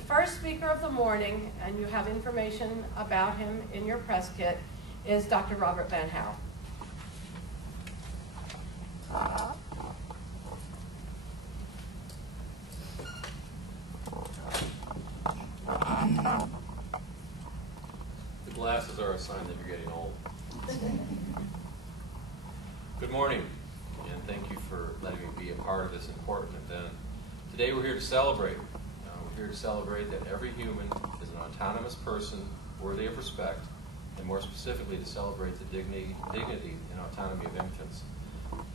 The first speaker of the morning, and you have information about him in your press kit, is Dr. Robert Van Howe. The glasses are a sign that you're getting old. Good morning, and thank you for letting me be a part of this important event. Today we're here to celebrate. We're here to celebrate that every human is an autonomous person worthy of respect, and more specifically to celebrate the dignity and autonomy of infants,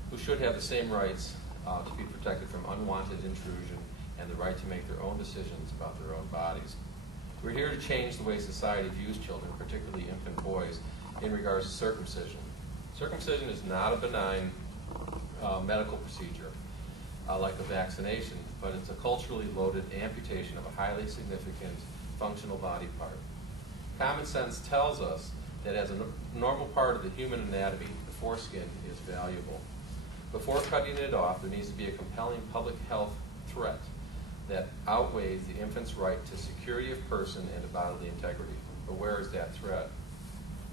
who should have the same rights to be protected from unwanted intrusion and the right to make their own decisions about their own bodies. We're here to change the way society views children, particularly infant boys, in regards to circumcision. Circumcision is not a benign medical procedure like a vaccination, but it's a culturally loaded amputation of a highly significant functional body part. Common sense tells us that as a normal part of the human anatomy, the foreskin is valuable. Before cutting it off, there needs to be a compelling public health threat that outweighs the infant's right to security of person and to bodily integrity. But where is that threat?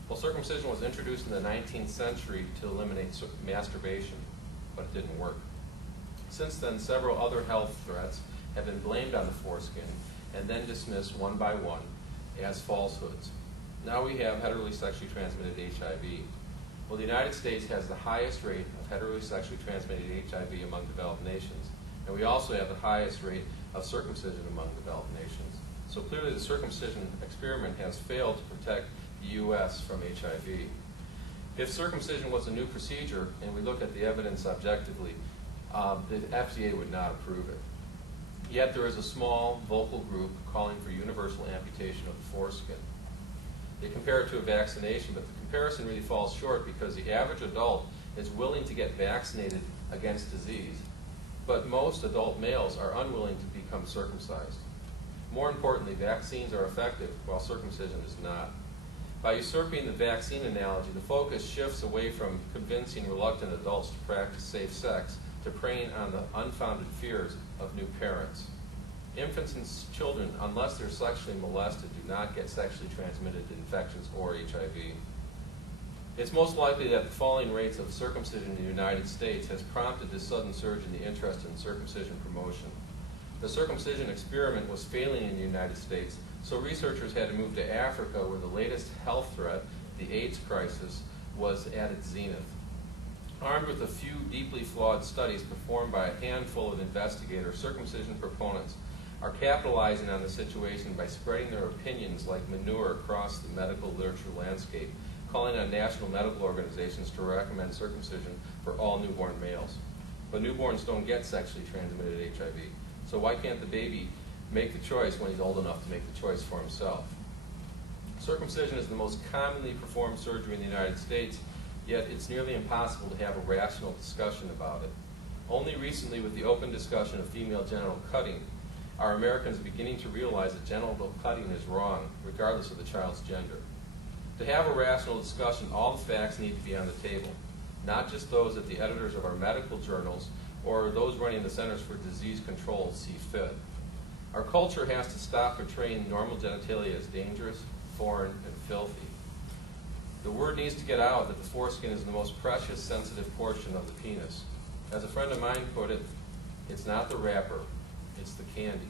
Well, circumcision was introduced in the 19th century to eliminate masturbation, but it didn't work. Since then, several other health threats have been blamed on the foreskin and then dismissed one by one as falsehoods. Now we have heterologically sexually transmitted HIV. Well, the United States has the highest rate of heterologically sexually transmitted HIV among developed nations, and we also have the highest rate of circumcision among developed nations. So clearly the circumcision experiment has failed to protect the U.S. from HIV. If circumcision was a new procedure, and we look at the evidence objectively, the FDA would not approve it. Yet there is a small vocal group calling for universal amputation of the foreskin. They compare it to a vaccination, but the comparison really falls short because the average adult is willing to get vaccinated against disease, but most adult males are unwilling to become circumcised. More importantly, vaccines are effective while circumcision is not. By usurping the vaccine analogy, the focus shifts away from convincing reluctant adults to practice safe sex to preying on the unfounded fears of new parents. Infants and children, unless they're sexually molested, do not get sexually transmitted infections or HIV. It's most likely that the falling rates of circumcision in the United States has prompted this sudden surge in the interest in circumcision promotion. The circumcision experiment was failing in the United States, so researchers had to move to Africa where the latest health threat, the AIDS crisis, was at its zenith. Armed with a few deeply flawed studies performed by a handful of investigators, circumcision proponents are capitalizing on the situation by spreading their opinions like manure across the medical literature landscape, calling on national medical organizations to recommend circumcision for all newborn males. But newborns don't get sexually transmitted HIV, so why can't the baby make the choice when he's old enough to make the choice for himself? Circumcision is the most commonly performed surgery in the United States, yet it's nearly impossible to have a rational discussion about it. Only recently, with the open discussion of female genital cutting, are Americans beginning to realize that genital cutting is wrong, regardless of the child's gender. To have a rational discussion, all the facts need to be on the table, not just those that the editors of our medical journals or those running the Centers for Disease Control see fit. Our culture has to stop portraying normal genitalia as dangerous, foreign, and filthy. The word needs to get out that the foreskin is the most precious, sensitive portion of the penis. As a friend of mine put it, it's not the wrapper, it's the candy.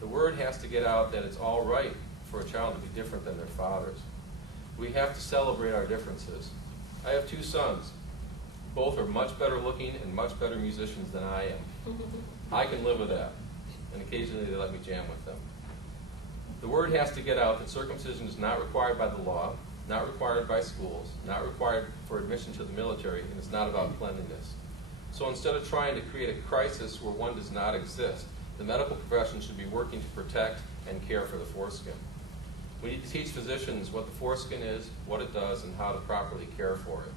The word has to get out that it's all right for a child to be different than their fathers. We have to celebrate our differences. I have two sons. Both are much better looking and much better musicians than I am. I can live with that, and occasionally they let me jam with them. The word has to get out that circumcision is not required by the law, not required by schools, not required for admission to the military, and it's not about cleanliness. So instead of trying to create a crisis where one does not exist, the medical profession should be working to protect and care for the foreskin. We need to teach physicians what the foreskin is, what it does, and how to properly care for it.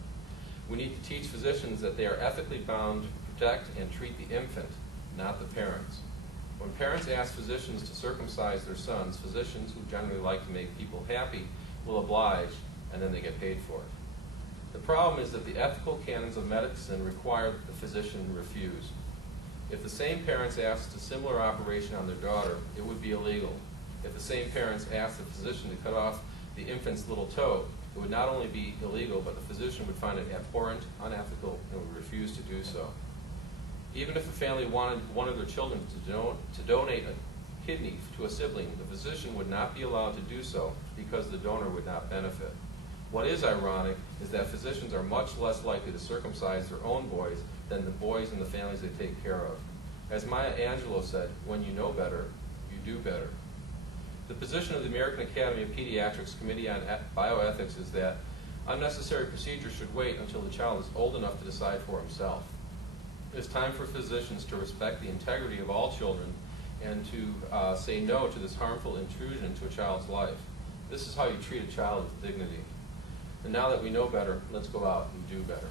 We need to teach physicians that they are ethically bound to protect and treat the infant, not the parents. When parents ask physicians to circumcise their sons, physicians who generally like to make people happy will oblige, and then they get paid for it. The problem is that the ethical canons of medicine require that the physician refuse. If the same parents asked a similar operation on their daughter, it would be illegal. If the same parents asked the physician to cut off the infant's little toe, it would not only be illegal, but the physician would find it abhorrent, unethical, and would refuse to do so. Even if a family wanted one of their children to donate a kidney to a sibling, the physician would not be allowed to do so because the donor would not benefit. What is ironic is that physicians are much less likely to circumcise their own boys than the boys in the families they take care of. As Maya Angelou said, when you know better, you do better. The position of the American Academy of Pediatrics Committee on Bioethics is that unnecessary procedures should wait until the child is old enough to decide for himself. It is time for physicians to respect the integrity of all children and to say no to this harmful intrusion into a child's life. This is how you treat a child with dignity. And now that we know better, let's go out and do better.